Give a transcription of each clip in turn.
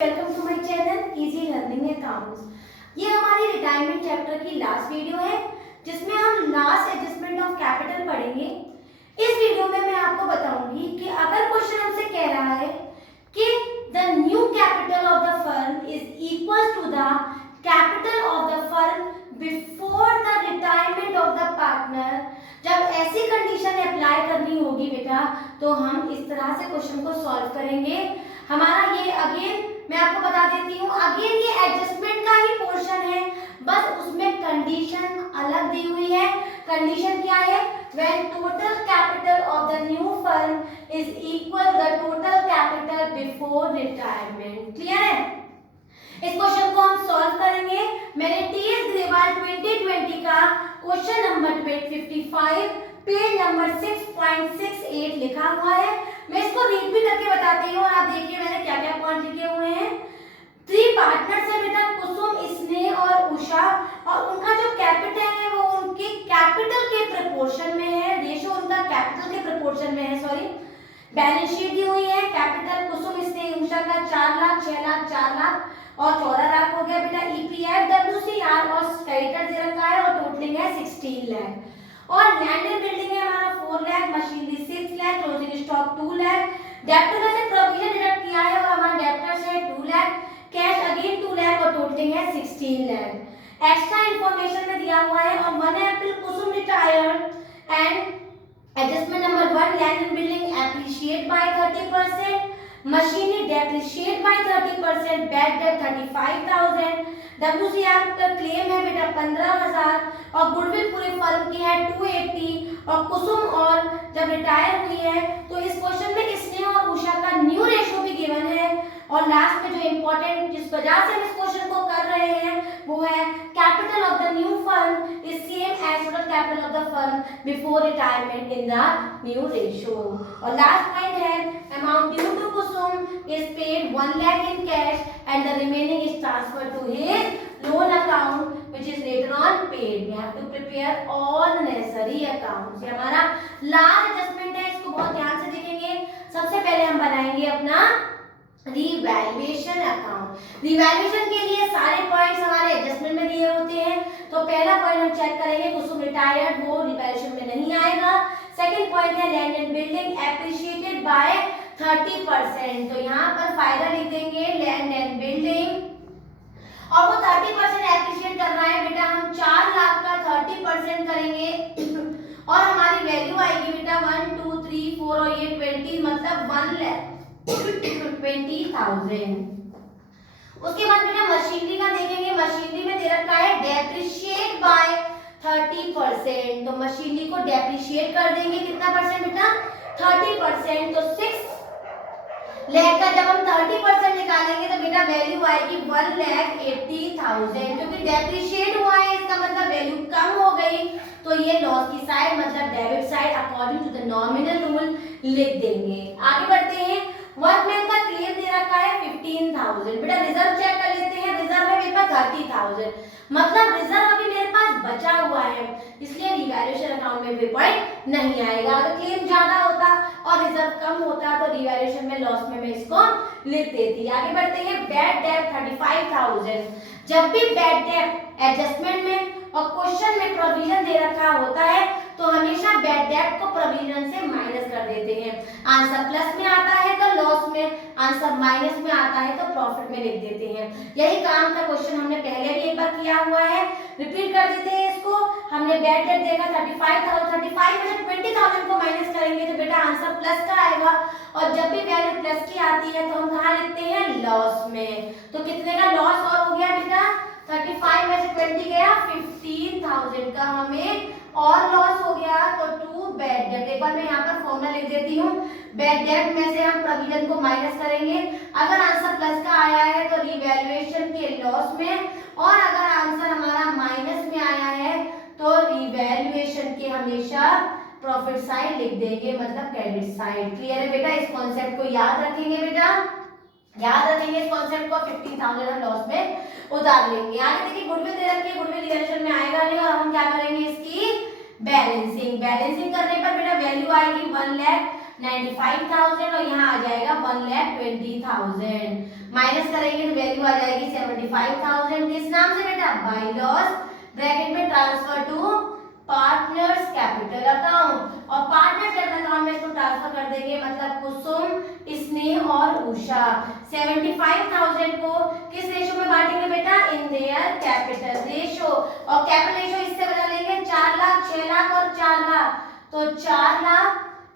Welcome to my channel easy learning accounts. ये हमारी retirement chapter की लास्ट वीडियो है जिसमें हम लास्ट एडजस्टमेंट ऑफ कैपिटल पढ़ेंगे। इस वीडियो में मैं आपको बताऊंगी कि अगर क्वेश्चन हमसे कह रहा है कि the new capital of the firm is equal to the capital of the firm before the retirement of the partner, जब ऐसी कंडीशन अप्लाई करनी होगी बेटा तो हम इस तरह से क्वेश्चन को सॉल्व करेंगे। हमारा ये अगेन मैं आपको बता देती हूँ, अगेन ये एडजस्टमेंट का ही पोर्शन है, बस उसमें कंडीशन अलग दी हुई है। कंडीशन क्या है? When total capital of the new firm is equal the total capital before retirement. Clear है? इस क्वेश्चन को हम सॉल्व करेंगे। मैंने टीएस ग्रेवाल 2020 का क्वेश्चन नंबर 55 पेज नंबर 6.68 लिखा हुआ है। मैं इसको रीड भी करके बताती हूँ और आप देखिए मैंने क्या क्या पॉइंट लिखे हुए हैं। 3 पार्टनर्स है बेटा, कुसुम, स्नेह और उषा, और उनका जो कैपिटल है वो उनके कैपिटल के प्रोपोर्शन में है, रेशो उनका कैपिटल के प्रोपोर्शन में है। सॉरी, बैलेंस शीट दी हुई है। कैपिटल कुसुम, स्नेह, उषा का 4 लाख, 6 लाख, 4 लाख और 14 लाख हो गया बेटा। ईपीएफ, डब्ल्यूसीआर और क्रेडिटर दे रखा है और टोटलिंग है 16 लाख। और लैंड एंड बिल्डिंग है हमारा 4 lakh, machinery 6 lakh, closing stock 2 lakh, debtor में से प्रोविजन डिडक्ट किया है और हमारा डेब्टर है 2 लाख, कैश अगेन 2 लाख और टोटलिंग है 16 लाख। एक्स्ट्रा इंफॉर्मेशन में दिया हुआ है। और 1 April Kusum retired and adjustment number 1, land and building appreciate by 30%, machinery depreciate by 30%, bad debt 35,000, WCR का क्लेम है बेटा 15,000 और गुडविल पूरे फर्म की है 280। और कुसुम और जब रिटायर हुई है तो इस क्वेश्चन में स्नेह और उषा का न्यू रेशियो भी गिवन है। और लास्ट में जो इंपॉर्टेंट जिस वजह से हम इस क्वेश्चन को कर रहे हैं वो है capital of the new firm is same as total capital of the firm before retirement in the new ratio. और लास्ट पॉइंट है amount due to Kusum is paid 1 lakh in cash and the remaining is transferred to his loan account which is later on paid. We have to prepare all the necessary accounts. ये हमारा last adjustment है, इसको बहुत ध्यान से देखेंगे। सबसे पहले हम बनाएंगे अपना रिवैल्यूएशन अकाउंट। रिवैल्यूएशन के लिए सारे पॉइंट्स हमारे एडजस्टमेंट में दिए होते हैं। तो पहला पॉइंट हम चेक करेंगे, कुसुम रिटायर्ड, वो रिवैल्यूएशन में नहीं आएगा। सेकंड पॉइंट है land and building appreciated by 30%, तो यहाँ पर फायदा लिख देंगे लैंड एंड बिल्डिंग, और वो 30% एप्रिशिएट कर रहा है बेटा। हम 4 लाख का 30% करेंगे और हमारी वैल्यू आएगी बेटा 1 2 3 4 और ये 20 मतलब 1,20,000। उसके बाद बेटा मशीनरी का देखेंगे। मशीनरी में दे रखा है डेप्रिशिएट बाय 30%, तो मशीनरी को डेप्रिशिएट कर देंगे कितना परसेंट बेटा? 30%। तो 6 लाख का जब हम 30% निकालेंगे तो बेटा वैल्यू आएगी 1,80,000, क्योंकि डेप्रिशिएट हुआ है इसका मतलब वैल्यू कम हो गई। तो ये लॉस की साइड मतलब debit side according to the nominal rule लिख देंगे। आगे बढ़ते हैं। वर्कमैन का क्लेम दे रखा है 15,000, बेटा रिजर्व चेक कर लेते हैं। रिजर्व है मेरे पास 30,000, मतलब रिजर्व अभी मेरे पास बचा हुआ है, इसलिए रिवैल्यूएशन अकाउंट में भी पॉइंट नहीं आएगा। अगर क्लेम ज्यादा होता और रिजर्व कम होता तो रिवैल्यूएशन में लॉस में मैं इसको लिख देती। आगे बढ़ते हैं। बैड डेट 35,000, जब भी बैड डेट एडजस्टमेंट में और क्वेश्चन में प्रोविजन दे रखा होता है तो हमेशा बैड डेट को प्रोविजन से माइनस कर देते हैं। आंसर प्लस में आता है तो लॉस में, आंसर माइनस में आता है तो प्रॉफिट में लिख देते हैं। यही काम का क्वेश्चन हमने पहले भी एक बार किया हुआ है, रिपीट कर देते हैं इसको। हमने बैड डेट देखा 35,000, 35 में से 20,000 को माइनस करेंगे तो बेटा आंसर प्लस का आएगा। और जब भी वैल्यू प्लस की आती है तो हम कहाँ लिखते हैं? लॉस में। तो कितने का लॉस और हो गया बेटा? 35 में से 20 गया, 15,000 का हमें और लॉस हो गया। तो 2 बैड डेट, एक बार मैं यहाँ पर फॉर्मूला लिख देती हूँ। बैड डेट में से हम प्रोविजन को माइनस करेंगे, अगर आंसर प्लस का आया है तो रिवैल्यूएशन के लॉस में, और अगर आंसर हमारा माइनस में आया है तो रिवैल्यूएशन के हमेशा प्रॉफिट साइड लिख देंगे, मतलब क्रेडिट साइड। क्लियर है बेटा? इस कॉन्सेप्ट को याद रखेंगे बेटा, याद रखेंगे इस कॉन्सेप्ट को। 15,000 हम लॉस में उतार लेंगे। आगे देखिए गुडविल दे रखी है, गुडविल रिवैल्यूएशन में आएगा नहीं और हम क्या करेंगे इसकी बैलेंसिंग। बैलेंसिंग करने पर बेटा वैल्यू आएगी 1,95,000 और यहाँ आ जाएगा 1,20,000। माइनस करेंगे तो वैल्यू आ जाएगी 75,000। किस नाम से बेटा? बाय लॉस ब्रैकेट में transfer to partners capital account, और पार्टनर्स कैपिटल अकाउंट में इसको ट्रांसफर कर देंगे, मतलब कुसुम, स्नेह और उषा। 75,000 को किस रेशो में बांटेंगे बेटा? इन देयर कैपिटल रेशो, और कैपिटल रेशो इससे बना लेंगे 4 लाख, 6 लाख और 4 लाख, तो 4 लाख,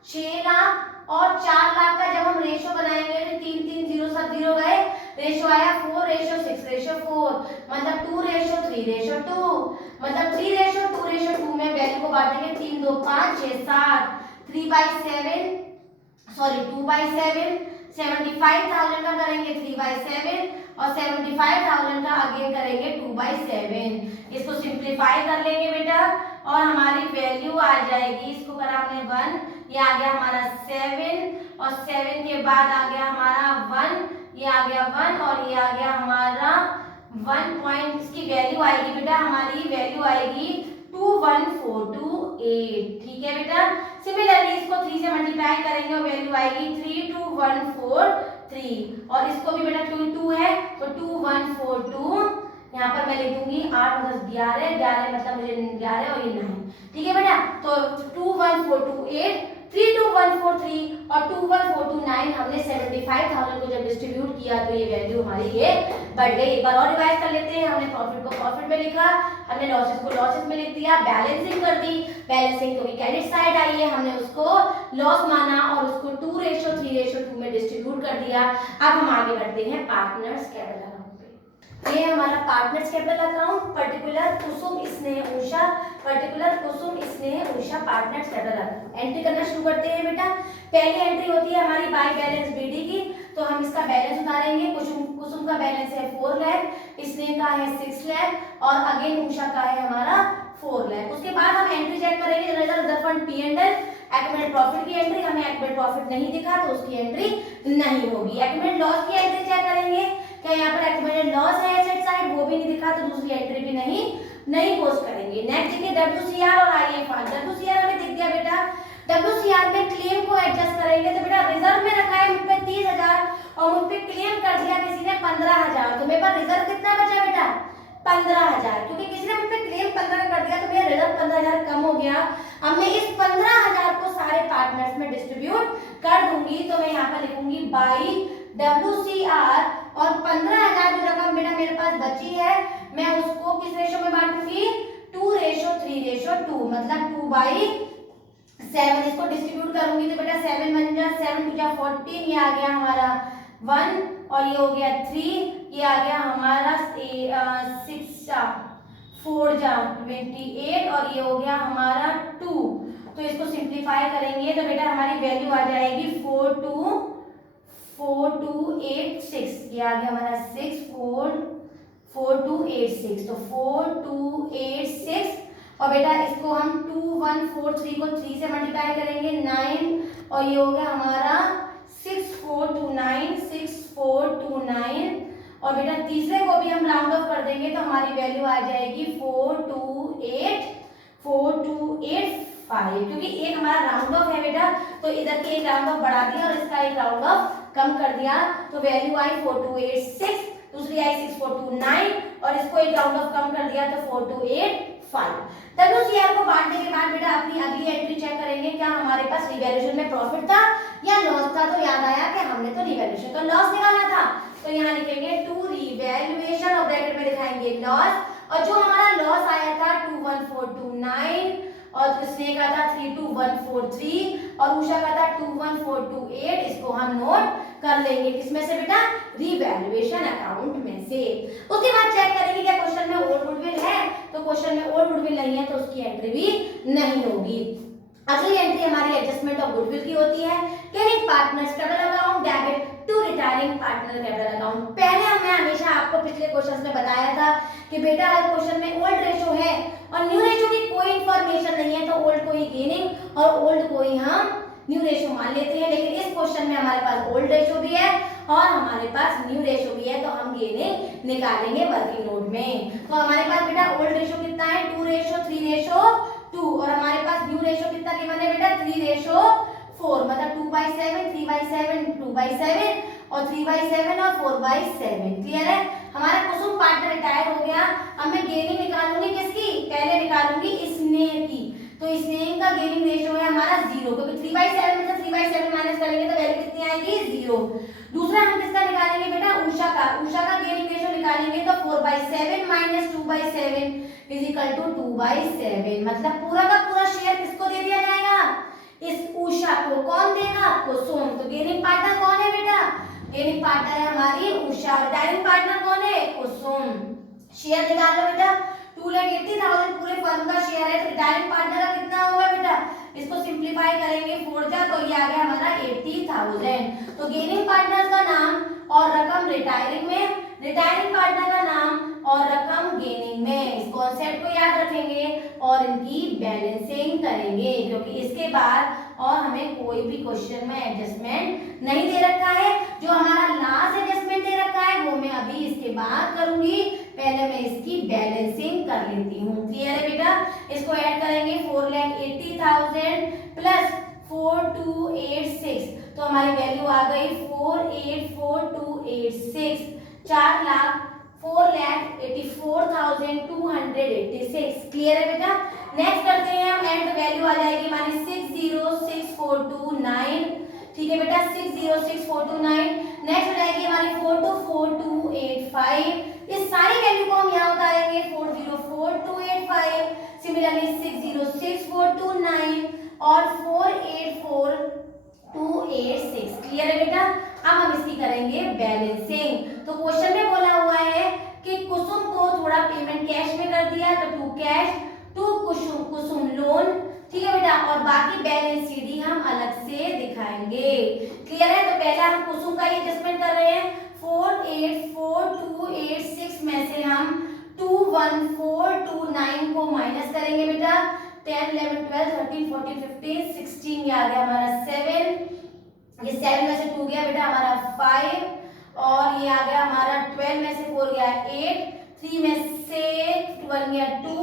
6 लाख और 4 लाख का जब हम रेशो बनाएंगे तो 3 3 0 7 0 गए, रेशो आया 4:6:4, मतलब 2:3:2, मतलब 3:2:2 में वैल्यू को बांटेंगे 3 2 5 6 7, 3/7 सॉरी 2/7, 75,000 का करेंगे 3/7 और 75,000 का अगेन करेंगे 2/7। इसको सिंप्लीफाई कर लेंगे बेटा और हमारी वैल्यू आ जाएगी, इसको करा हमने 1, ये आ गया हमारा 7 और 7 के बाद आ गया हमारा 1, ये आ गया 1 और ये आ गया हमारा 1 पॉइंट, इसकी वैल्यू आएगी बेटा, हमारी वैल्यू आएगी 21428। ठीक है बेटा। सिमिलरली इसको 3 से मल्टीप्लाई करेंगे और वैल्यू आएगी 32143, और इसको भी बेटा 2 है तो 2142, यहाँ पर मैं लिखूंगी 8 10 11 11 मतलब मुझे 11 और ये 9। ठीक है बेटा, तो 21428, 32143 और 21429 हमने 75,000 को जब डिस्ट्रीब्यूट किया तो ये वैल्यू हमारी ये बढ़ गई। एक बार और रिवाइज कर लेते हैं। हमने प्रॉफिट को प्रॉफिट में लिखा, हमने लॉसेस को लॉसेस में लिख दिया, बैलेंसिंग कर दी, बैलेंसिंग तो क्रेडिट साइड आई है, हमने उसको लॉस माना और उसको 2:3:2 में डिस्ट्रीब्यूट कर दिया। अब हम आगे बढ़ते हैं पार्टनर्स कैपिटल अकाउंट पे। ये हमारा पार्टनर्स कैपिटल अकाउंट, पर्टिकुलर कुसुम स्नेह उषा, पर्टिकुलर कुसुम स्नेह Usha partners capital account. Entry करना शुरू करते हैं बेटा। पहली एंट्री होती है हमारी बाय बैलेंस बीडी की, तो हम इसका बैलेंस उतारेंगे। कुसुम का बैलेंस है 4 लाख, स्नेह का है 6 लाख और अगेन उषा का है हमारा 4 लाख। उसके बाद हम एंट्री चेक करेंगे, reserve fund P&L, accumulated profit की एंट्री, हमें एक्यूमुलेटेड प्रॉफिट नहीं दिखा तो उसकी एंट्री नहीं होगी। एक्यूमुलेटेड लॉस की एंट्री चेक करेंगे, क्या यहाँ पर एक्यूमुलेटेड लॉस है एसेट साइड, वो भी नहीं दिखा तो दूसरी एंट्री भी नहीं पोस्ट करेंगे। नेक्स्ट देखिए WCR और IFR। WCR हमें दिख गया बेटा, WCR में क्लेम को एडजस्ट करेंगे तो बेटा रिजर्व में रखा है मुझ पे 30,000 और मुझ पे क्लेम कर दिया किसी ने 15,000, तो मेरे पास रिजर्व कितना बचा बेटा? 15,000, क्योंकि किसी ने मुझ पे क्लेम 15 कर दिया तो मेरा रिजर्व 15,000 कम हो गया। अब मैं इस 15,000 को सारे पार्टनर्स में डिस्ट्रीब्यूट कर दूंगी, तो मैं यहाँ पर लिखूंगी बाई WCR और 15,000 जो रकम बेटा मेरे पास बची है मैं उसको किस रेशो में बांटूंगी? 2:3:2, मतलब 2/7 इसको डिस्ट्रीब्यूट करूंगी तो बेटा 7 1 जा 7 2 जा 14, ये आ गया हमारा 1 और ये हो गया 3, ये आ गया हमारा 6 जा 4 जा 28 और ये हो गया हमारा 2। तो इसको सिंप्लीफाई करेंगे तो बेटा हमारी वैल्यू आ जाएगी 4286, ये आ गया हमारा 4286, तो 4286 और बेटा इसको हम 2143 को 3 से मल्टीप्लाई करेंगे 9 और ये हो गया हमारा 6429 और बेटा तीसरे को भी हम राउंड ऑफ कर देंगे तो हमारी वैल्यू आ जाएगी 4285, क्योंकि एक हमारा राउंड ऑफ है बेटा तो इधर की एक राउंड ऑफ बढ़ा दिया और इसका एक राउंड ऑफ कम कर दिया तो वैल्यू आई 4286, दूसरी आई 6429 और इसको एक राउंड ऑफ कम कर दिया तो 4285। WCR को बांटने के बाद बेटा अपनी अगली एंट्री चेक करेंगे क्या हमारे पास रिवैल्यूएशन में प्रॉफिट था या लॉस था, तो याद आया कि हमने तो रिवैल्यूएशन का लॉस निकाला था, तो यहाँ लिखेंगे टू रिवैल्यूएशन और ब्रैकेट में दिखाएंगे लॉस, और जो हमारा लॉस आया था 21429 और स्नेह का था 32143 और उषा का था 21428, इसको हम नोट कर लेंगे किसमें से बेटा? रिवैल्यूएशन अकाउंट में से। उसके बाद चेक करेंगे क्या क्वेश्चन में ओल्ड गुडविल है, तो क्वेश्चन में ओल्ड गुडविल नहीं है तो उसकी एंट्री भी नहीं होगी। अगली एंट्री हमारी एडजस्टमेंट ऑफ गुडविल की होती है, carrying partners capital account debit to retiring partner capital account. पहले हमने हमेशा आपको पिछले क्वेश्चंस में बताया था कि बेटा अगर क्वेश्चन में ओल्ड रेशो है और न्यू रेशो की कोई इंफॉर्मेशन नहीं है तो ओल्ड को ही गेनिंग और ओल्ड को ही हम न्यू रेशो मान लेते हैं, लेकिन इस क्वेश्चन में हमारे पास ओल्ड रेशो भी है और हमारे पास न्यू रेशो भी है तो हम गेनिंग निकालेंगे वर्किंग नोट में। तो हमारे पास बेटा ओल्ड रेशो कितना है 2:3:2 और हमारे पास न्यू रेशो कितना गिवन है बेटा 3:4 4, मतलब 2/7, 3/7, 2/7 और 3/7 और 4/7। क्लियर है? हमारा कुसुम पार्टनर रिटायर हो गया। अब मैं गेनिंग निकालूंगी किसकी? पहले निकालूंगी स्नेह की। तो स्नेह का गेनिंग रेशियो है हमारा 0, क्योंकि 3/7 में से 3/7 माइनस करेंगे तो वैल्यू कितनी आएगी? 0। दूसरा हम किसका निकालेंगे बेटा? उषा का। उषा का गेनिंग रेशियो निकालेंगे तो 4/7 माइनस 2/7 इज इक्वल टू 2/7। मतलब पूरा का पूरा शेयर किसको दे दिया जाएगा? इस उषा को। कौन देगा? कुसुम। तो गेनिंग पार्टनर कौन है बेटा? गेनिंग पार्टनर है हमारी उषा। रिटायरिंग पार्टनर कौन है? कुसुम। शेयर निकाल लो बेटा। 2,80,000 पूरे फर्म का शेयर है, तो रिटायरिंग पार्टनर का कितना होगा बेटा? इसको सिंप्लीफाई करेंगे 4 जा तो ये आ गया हमारा 80,000। तो गेनिंग पार्टनर का नाम और रकम रिटायरिंग में, रिटायरिंग पार्टनर का नाम और रकम गेनिंग में। इस कॉन्सेप्ट को याद रखेंगे और इनकी बैलेंसिंग करेंगे, क्योंकि इसके बाद और हमें कोई भी क्वेश्चन में एडजस्टमेंट नहीं दे रखा है। जो हमारा लास्ट एडजस्टमेंट दे रखा है वो मैं अभी इसके बाद करूंगी। पहले मैं इसकी बैलेंसिंग कर लेती हूँ। क्लियर है बेटा? इसको ऐड करेंगे 4,80,000 प्लस 4,286, तो हमारी वैल्यू आ गई 4,84,286, 4,84,286। क्लियर है बेटा? नेक्स्ट करते हैं हम एंड, वैल्यू आ जाएगी हमारी 606,429। ठीक है बेटा? 606,429। नेक्स्ट हो जाएगी हमारी 424,285। इस सारी वैल्यू को हम यहाँ उतारेंगे 404,285। सिमिलरली 606,429 और 484,286। क्लियर है बेटा? अब हम इसकी करेंगे बैलेंसिंग। तो क्वेश्चन में बोला हुआ है कि कुसुम को थोड़ा पेमेंट कैश में कर दिया, तो to cash, to Kusum, Kusum loan. ठीक है बेटा? और बाकी बैलेंस सीधी हम अलग से दिखाएंगे। क्लियर है? तो पहला हम कुसुम का एडजस्टमेंट कर रहे हैं। 484,286 में से हम 214,29 को माइनस करेंगे बेटा। 10, 11, 12, 13, 14, 15, 16, ये आ गया हमारा 7। ये 7 में से 2 गया बेटा हमारा 5, और ये आ गया हमारा 12 में से 4 गया 8, 3 में से 1 गया 2,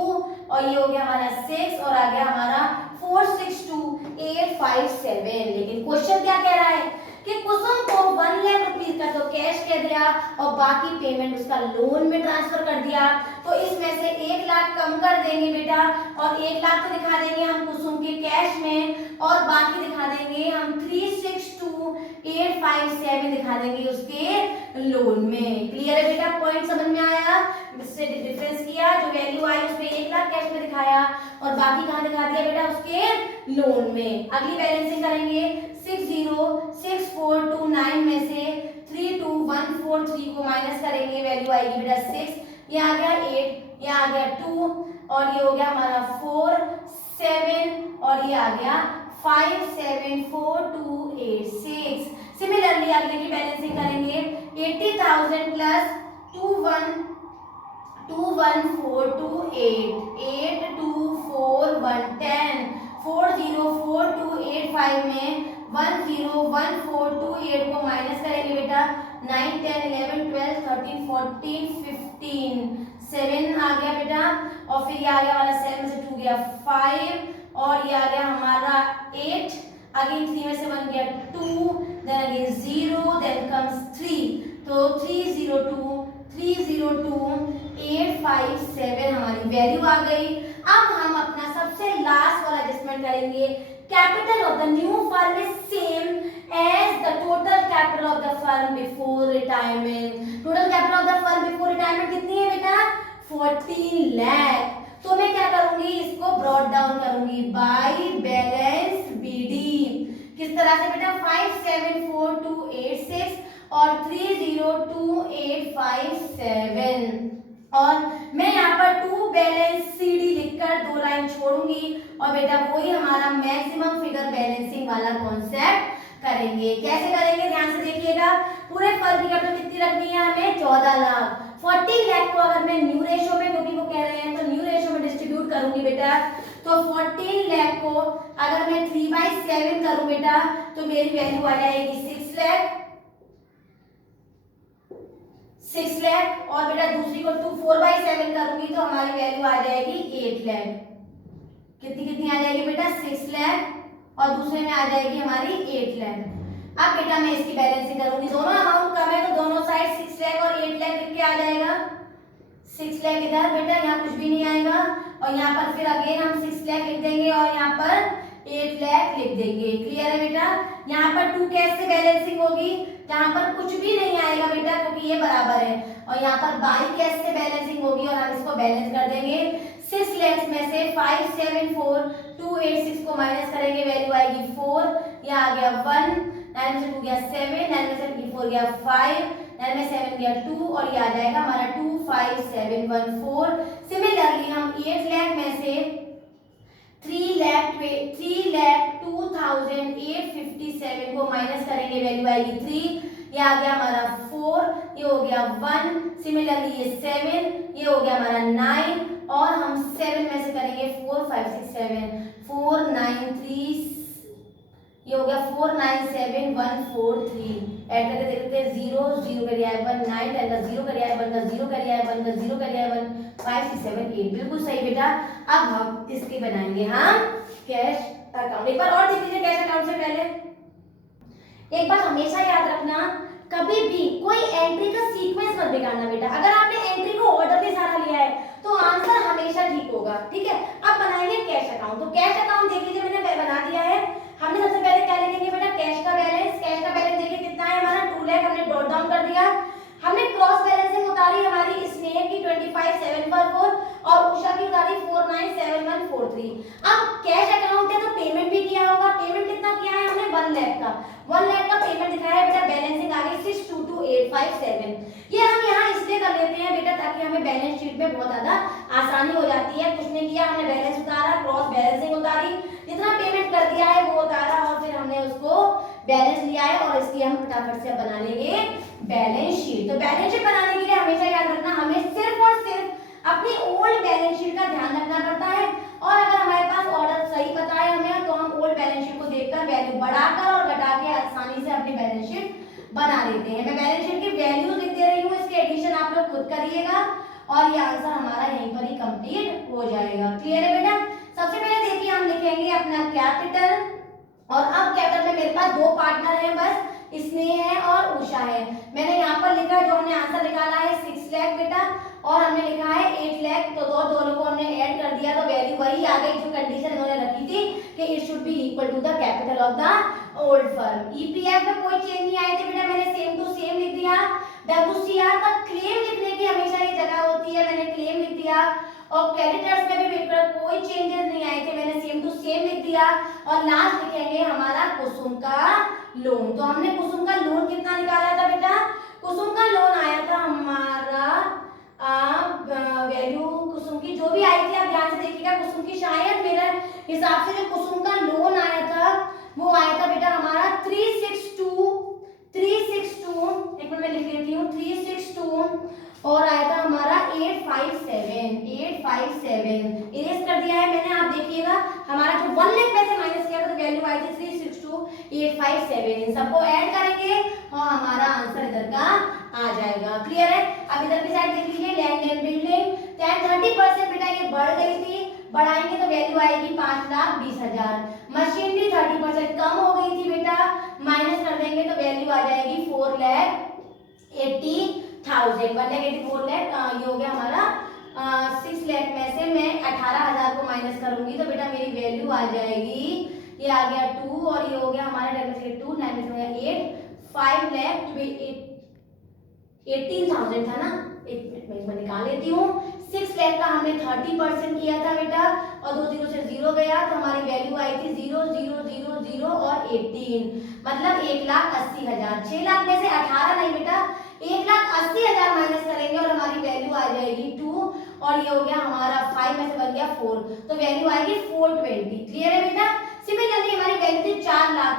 और ये हो गया हमारा 6, और आ गया हमारा 462,857। लेकिन क्वेश्चन क्या कह रहा है कि कुसुम को 1 लाख रुपीस का तो कैश कह दिया और बाकी पेमेंट उसका लोन में ट्रांसफर कर दिया। तो इसमें से 1 लाख कम कर देंगे बेटा, और 1 लाख तो दिखा देंगे हम कुसुम के कैश में, और बाकी दिखा देंगे हम 362,857 दिखा देंगे उसके लोन में। क्लियर है बेटा? पॉइंट समझ में आया? इससे डिफरेंस किया, जो वैल्यू आई उसमें 1 लाख कैश में दिखाया और बाकी कहाँ दिखा दिया बेटा? उसके लोन में। अगली बैलेंसिंग करेंगे। 60,6429 में से 32,143 को माइनस करेंगे, वैल्यू आएगी बेटा 6, ये आ गया 8, ये आ गया 2, और ये हो गया हमारा 4, 7, और ये आ गया 5,74,286। सिमिलरली अगले की बैलेंसिंग करेंगे। 80,000 प्लस 21,428, 824,110, 404,285 में 10,14,288 को माइनस करेंगे बेटा। 9, 10, 11, 12, 13, 14, 15, 7 आ गया बेटा, और फिर ये आ गया हमारा 7 में से 2 गया 5, और ये आ गया हमारा 8, अगेन 3 में से 1 गया 2, देन अगेन 0, देन कम्स 3, तो 302,857 हमारी वैल्यू आ गई। अब हम अपना सबसे लास्ट वाला एडजस्टमेंट करेंगे। Capital of the new firm is same as the total capital of the firm before retirement. Total capital of the firm before retirement कितनी है बेटा? 14 लाख। तो मैं क्या करूंगी? इसको ब्रॉट डाउन करूंगी बाय बैलेंस बीडी। किस तरह से बेटा? 574,286 और 302,857, और मैं यहाँ पर 2 बैलेंस सीडी लिखकर 2 लाइन छोड़ूंगी, और बेटा वही हमारा मैक्सिमम फिगर बैलेंसिंग वाला कॉन्सेप्ट करेंगे। कैसे करेंगे? ध्यान से देखिएगा। पूरे फर्म की कैपिटल कितनी रखनी है हमें? 14 लाख। 14 लाख को अगर मैं न्यू रेशियो में, क्योंकि वो कह रहे हैं, तो न्यू रेशियो में डिस्ट्रीब्यूट करूंगी बेटा। तो 14 लाख को अगर मैं 3/7 करूं बेटा, तो मेरी वैल्यू आ जाएगी 6 लाख, 6 लाख, और बेटा दूसरी को 4/7 करूंगी तो हमारी वैल्यू आ जाएगी 8 लाख। कितनी कितनी आ जाएगी बेटा? 6 लाख और दूसरे में आ जाएगी हमारी 8 लाख। अब बेटा मैं इसकी बैलेंसिंग करूंगी, दोनों अमाउंट कम है तो दोनों साइड 6 लाख और 8 लाख लिख के आ जाएगा। 6 लाख इधर बेटा, यहाँ कुछ भी नहीं आएगा और यहाँ पर फिर अगेन हम 6 लाख लिख देंगे और यहाँ पर 8 लाख लिख देंगे। क्लियर है बेटा? यहाँ पर 2 कैश से बैलेंसिंग होगी, जहाँ पर कुछ भी नहीं आएगा बेटा क्योंकि ये बराबर है, और यहाँ पर 22 कैश से बैलेंसिंग होगी और हम इसको बैलेंस कर देंगे। 6 लाख में से 574,286 को माइनस करेंगे, वैल्यू आएगी 4, यहाँ आ गया 1, 9 में से 2 गया 7, 9 में से 4 गया 5, 9 में 7 गया 2 और ये आ जाएगा हमारा 25714। सिमिलरली हम 8 लाख में से 3,02,857 को माइनस करेंगे, वैल्यू आएगी 3, ये आ गया हमारा 4, ये हो गया 1, सिमिलरली ये 7, ये हो गया हमारा 9 और हम 7 में से करेंगे 4 5 6 7 493, ये हो गया 497143। ऐड करके देखते हैं 0 0 का दिया है 1, 9 10 का 0 का दिया है 1 का 0 का दिया है 1 का 0 का दिया है 1, 5 6 7 8, बिल्कुल सही बेटा। अब हम इसके बनाएंगे हम कैश अकाउंट। एक बार और देख लीजिए कैश अकाउंट से पहले। एक बात हमेशा याद रखना, कभी भी कोई एंट्री का सीक्वेंस मत बिगाड़ना बेटा। अगर आपने एंट्री को ऑर्डर के सारा लिया है तो आंसर हमेशा ठीक होगा, ठीक है? अब बनाएंगे कैश अकाउंट। तो कैश अकाउंट देख लीजिए मैंने बना दिया है। हमने सबसे पहले क्या लिखेंगे बेटा? कैश का बैलेंस। कैश का बैलेंस देखिए कितना है हमारा 2 लाख, हमने नोट डाउन कर दिया। हमने क्रॉस बैलेंसिंग उतारी हमारी स्नेह की 25,744 और उषा की उतारी 49,7143। अब कैश अकाउंट है तो पेमेंट भी किया होगा। पेमेंट कितना किया है हमने? 1 लाख का। 1 लाख का पेमेंट दिखाया है बेटा, बैलेंसिंग आ गई 622,857। ये हम यहाँ इसलिए कर लेते हैं बेटा ताकि हमें बैलेंस शीट में बहुत ज्यादा आसानी हो जाती है। कुछ नहीं किया, हमने बैलेंस उतारा, क्रॉस बैलेंसिंग उतारी, जितना पेमेंट कर दिया है वो उतारा और फिर हमने उसको बैलेंस लिया है और इसकी हम फटाफट से बना लेंगे बैलेंस शीट। तो बैलेंस शीट बनाने के लिए हमेशा याद रखना, हमें सिर्फ और सिर्फ अपनी ओल्ड बैलेंस शीट का ध्यान रखना पड़ता है। और अगर हमारे पास ऑर्डर सही पता है हमें तो हम ओल्ड बैलेंस शीट को देखकर वैल्यू बढ़ाकर और घटा के आसानी से अपनी बैलेंस शीट बना लेते हैं। मैं बैलेंस शीट की वैल्यू लिख दे रही हूँ, इसके एडिशन आप लोग खुद करिएगा और ये आंसर हमारा यहीं पर ही कंप्लीट हो जाएगा। क्लियर है बेटा? सबसे पहले देखिए हम लिखेंगे अपना कैपिटल, और अब कैपिटल में मेरे पास 2 पार्टनर हैं बस, स्नेह है और उषा है। मैंने यहाँ पर लिखा जो हमने आंसर निकाला है 6 लाख बेटा, और हमने लिखा है 8 लाख, तो दोनों को हमने ऐड कर दिया तो वैल्यू वही आ गई जो कंडीशन इन्होंने रखी थी कि it should be equal to the capital of the old firm. EPF में कोई चेंज नहीं आए थे बेटा, मैंने सेम टू सेम लिख दिया। डब्ल्यूसीआर का क्लेम लिखने की हमेशा ये जगह होती है, मैंने क्लेम लिख दिया। और क्रेडिटर्स में भी बेटा कोई चेंजेस नहीं आए थे, मैंने सेम टू सेम लिख दिया। और लास्ट लिखेंगे हमारा कुसुम का लोन। तो हमने कुसुम का लोन कितना निकाला था बेटा? कुसुम का लोन आया था हमारा वैल्यू कुसुम की जो भी आई थी आप ध्यान से देखिएगा, कुसुम की शायद मेरे हिसाब से जो कुसुम का लोन आया था वो आया था बेटा हमारा 362, एक मिनट में लिख लेती हूँ, 362 और आया था हमारा 857 इरेज कर दिया है मैंने। आप देखिएगा हमारा जो 1 लाख में से माइनस किया था तो वैल्यू आई थी 362,857। इन सबको ऐड करेंगे और हमारा आंसर इधर का आ जाएगा। क्लियर है? अब इधर की साइड देख लीजिए, लैंड एंड बिल्डिंग 30% बेटा ये बढ़ गई थी, बढ़ाएंगे तो वैल्यू आएगी 5,20,000। मशीनरी 30% कम हो गई थी बेटा, माइनस कर देंगे तो वैल्यू आ जाएगी 4,80,000। 1,84 लाख ये हो गया हमारा 6 लाख में से मैं 18,000 को माइनस करूंगी तो बेटा मेरी वैल्यू आ जाएगी, ये आ गया 2 और ये हो गया हमारा 2 9 में से 8 5,18,000 था ना, एक मिनट में इसमें निकाल लेती हूँ। 6 लाख का हमने 30% किया था बेटा और 2 0 से 0 गया तो हमारी वैल्यू आई थी 0 0 0 0 और 18, मतलब 1,80,000। 6 लाख में से 18 नहीं बेटा 1,80,000 माइनस करेंगे और हमारी वैल्यू आ जाएगी 2 और ये हो गया हमारा 5 में से बन गया 4 तो वैल्यू आएगी 420। क्लियर है बेटा? सिमिलरली हमारी वैल्यू थी 4 लाख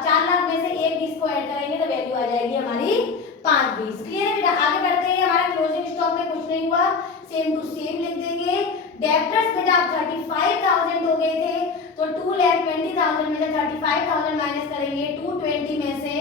में से 1,20 को ऐड करेंगे तो वैल्यू आ जाएगी हमारी 5,20। क्लियर है बेटा? आगे बढ़ते हैं। हमारा क्लोजिंग स्टॉक में कुछ नहीं हुआ, सेम टू सेम लिख देंगे। डेब्टर्स बेटा 35,000 हो गए थे तो 2,20,000 में से 35,000 माइनस करेंगे, 220 में से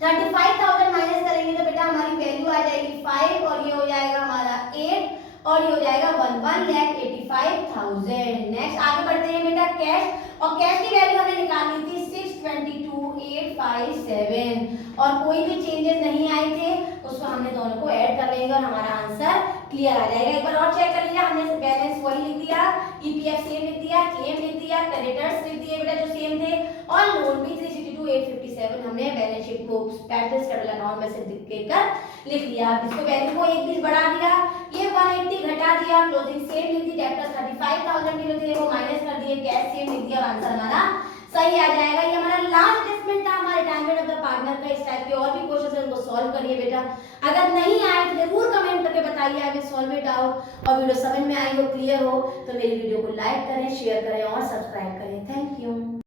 35,000 माइनस करेंगे तो बेटा हमारी वैल्यू आ जाएगी 5 और ये हो जाएगा हमारा 8 और ये हो जाएगा 1,85,000। नेक्स्ट आगे बढ़ते हैं बेटा कैश, और कैश की वैल्यू हमने निकाली थी 622,857 और कोई भी चेंजेस नहीं आए थे, उसको हमने दोनों को ऐड कर लेंगे और हमारा आंसर क्लियर आ जाएगा। एक बार और चेक कर लीजिए, हमने बैलेंस वही लिख दिया, ईपीएफ सेम लिख दिया, क्लेम लिख दिया, क्रेडिटर्स लिख दिए बेटा जो सेम थे, और लोन भी 362,857 हमने बैलेंस शीट को पैरेंटल कैपिटल अकाउंट में से देकर लिख लिया। इसको वैल्यू को 21 बढ़ा दिया, ये 180 घटा दिया, क्लोजिंग सेम लिख दी, डेब्टर्स 35,000 किलो थे वो माइनस कर दिए, कैश सेम लिख दिया और आंसर हमारा सही आ जाएगा। ये हमारा लास्ट एडजस्टमेंट था हमारे रिटायरमेंट ऑफ द पार्टनर का। इस टाइप के और भी क्वेश्चन है उनको सॉल्व करिए बेटा, अगर नहीं आए तो जरूर कमेंट करके बताइए, I will solve it out. और वीडियो समझ में आई हो, क्लियर हो तो मेरी वीडियो को लाइक करें, शेयर करें और सब्सक्राइब करें। Thank you.